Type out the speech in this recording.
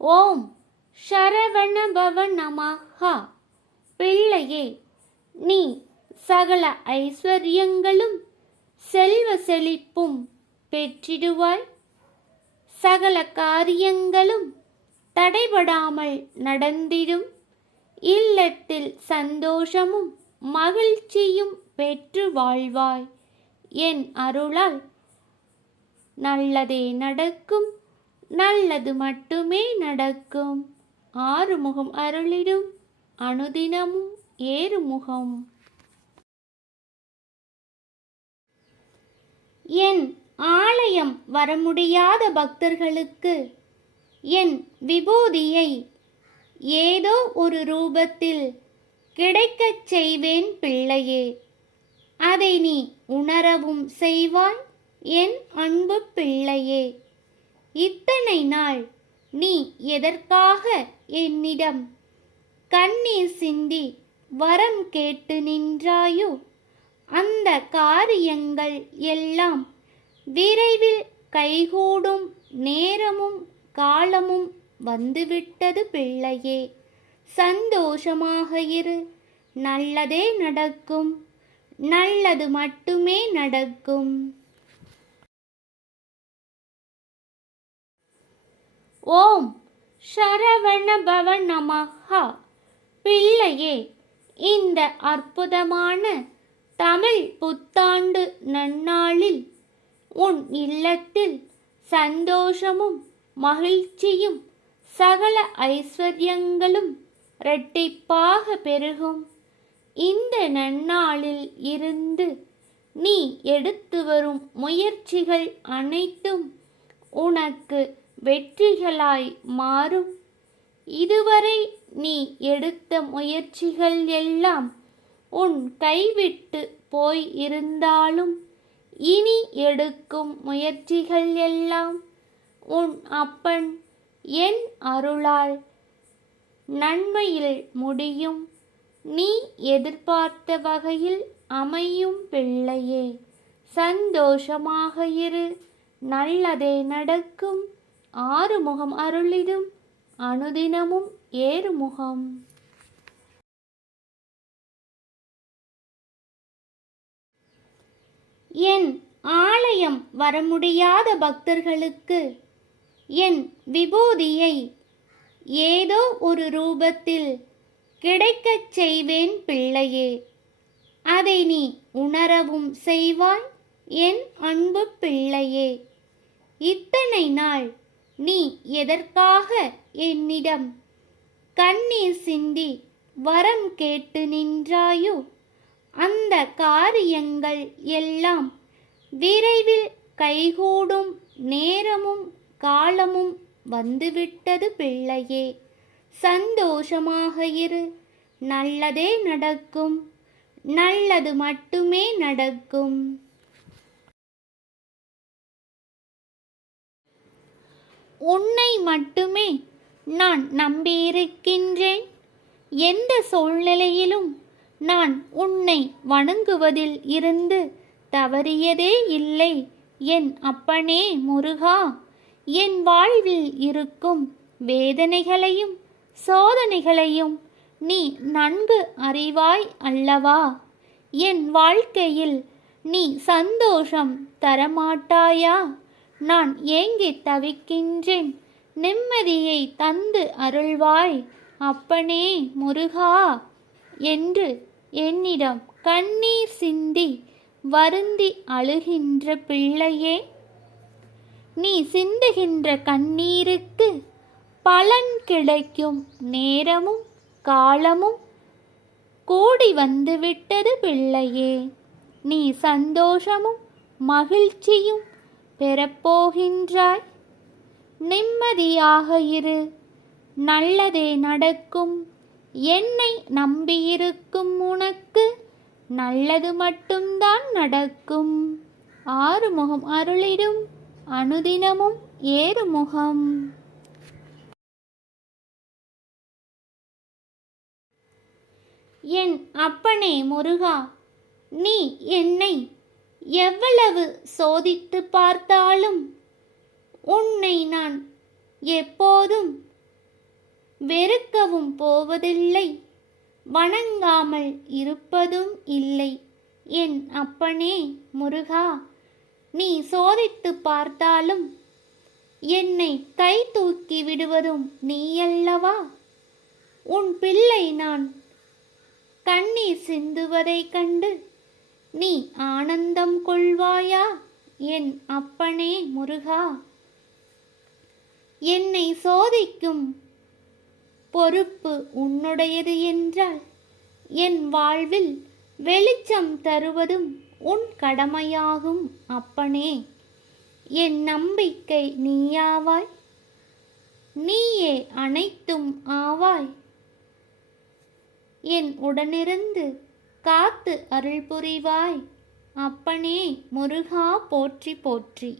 ஓம் சரவண பவ நமஹா. பிள்ளையே, நீ சகல ஐஸ்வர்யங்களும் செல்வ செழிப்பும் பெற்றிடுவாய். சகல காரியங்களும் தடைபடாமல் நடந்திடும். இல்லத்தில் சந்தோஷமும் மகிழ்ச்சியும் பெற்று வாழ்வாய். என் அருளால் நல்லதே நடக்கும், நல்லது மட்டுமே நடக்கும். ஆறுமுகம் அருளிடும் அனுதினமும் ஏறுமுகம். என் ஆலயம் வர முடியாத பக்தர்களுக்கு என் விபூதியை ஏதோ ஒரு ரூபத்தில் கிடைக்கச் செய்வேன் பிள்ளையே. அதை நீ உணரவும் செய்வாய் என் அன்பு பிள்ளையே. இத்தனை நாள் நீ எதற்காக என்னிடம் கண்ணீர் சிந்தி வரம் கேட்டு நின்றாயோ, அந்த காரியங்கள் எல்லாம் விரைவில் கைகூடும் நேரமும் காலமும் வந்துவிட்டது பிள்ளையே. சந்தோஷமாக இரு. நல்லதே நடக்கும், நல்லது மட்டுமே நடக்கும். ஓம் சரவண பவ நமஹா. பிள்ளையே, இந்த அற்புதமான தமிழ் புத்தாண்டு நன்னாளில் உன் இல்லத்தில் சந்தோஷமும் மகிழ்ச்சியும் சகல ஐஸ்வர்யங்களும் இரட்டிப்பாக பெருகும். இந்த நன்னாளில் இருந்து நீ எடுத்து வரும் முயற்சிகள் அனைத்தும் உனக்கு வெற்றிகளாய் மாறும். இதுவரை நீ எடுத்த முயற்சிகள் எல்லாம் உன் கைவிட்டு போய் இருந்தாலும், இனி எடுக்கும் முயற்சிகள் எல்லாம் உன் அப்பன் என் அருளால் நன்மையில் முடியும். நீ எதிர்பார்த்த வகையில் அமையும் பிள்ளையே. சந்தோஷமாக இரு. நல்லதே நடக்கும். ஆறுமுகம் அருளிடும் அனுதினமும் ஏறுமுகம். என் ஆலயம் வர முடியாத பக்தர்களுக்கு என் விபூதியை ஏதோ ஒரு ரூபத்தில் கிடைக்கச் செய்வேன் பிள்ளையே. அதை நீ உணரவும் செய்வாய் என் அன்பு பிள்ளையே. இத்தனை நாள் நீ எதற்காக என்னிடம் கண்ணீர் சிந்தி வரம் கேட்டு நின்றாயோ, அந்த காரியங்கள் எல்லாம் விரைவில் கைகூடும் நேரமும் காலமும் வந்துவிட்டது பிள்ளையே. சந்தோஷமாக இரு. நல்லதே நடக்கும், நல்லது மட்டுமே நடக்கும். உன்னை மட்டுமே நான் நம்பியிருக்கின்றேன். எந்த சூழ்நிலையிலும் நான் உன்னை வணங்குவதில் இருந்து தவறியதே இல்லை என் அப்பனே முருகா. என் வாழ்வில் இருக்கும் வேதனைகளையும் சோதனைகளையும் நீ நன்கு அறிவாய் அல்லவா? என் வாழ்க்கையில் நீ சந்தோஷம் தரமாட்டாயா? நான் ஏங்கித் தவிக்கின்றேன். நிம்மதியை தந்து அருள்வாய் அப்பனே முருகா என்று என்னிடம் கண்ணீர் சிந்தி வருந்தி அழுகின்ற பிள்ளையே, நீ சிந்துகின்ற கண்ணீருக்கு பலன் கிடைக்கும் நேரமும் காலமும் கூடி வந்துவிட்டது பிள்ளையே. நீ சந்தோஷமும் மகிழ்ச்சியும் பெறப்போகின்றாய். நிம்மதியாக இரு. நல்லதே நடக்கும். என்னை நம்பியிருக்கும் உனக்கு நல்லது மட்டும்தான் நடக்கும். ஆறுமுகம் அருளிடும் அனுதினமும் ஏறுமுகம். என் அப்பனே முருகா, நீ என்னை எவ்வளவு சோதித்து பார்த்தாலும் உன்னை நான் எப்போதும் வெறுக்கவும் போவதில்லை, வணங்காமல் இருப்பதும் இல்லை. என் அப்பனே முருகா, நீ சோதித்து பார்த்தாலும் என்னை கை தூக்கி விடுவதும் நீயல்லவா? உன் பிள்ளை நான் கண்ணீர் சிந்துவதைக் கண்டு நீ ஆனந்தம் கொள்வாயா? என் அப்பனே முருகா, என்னை சோதிக்கும் பொறுப்பு உன்னுடையது என்றால் என் வாழ்வில் வெளிச்சம் தருவதும் உன் கடமையாகும் அப்பனே. என் நம்பிக்கை நீயாவாய், நீயே அனைத்தும் ஆவாய். என் உடனிருந்து காத்து அருள் புரிவாய். அப்பனே முருகா போற்றி போற்றி.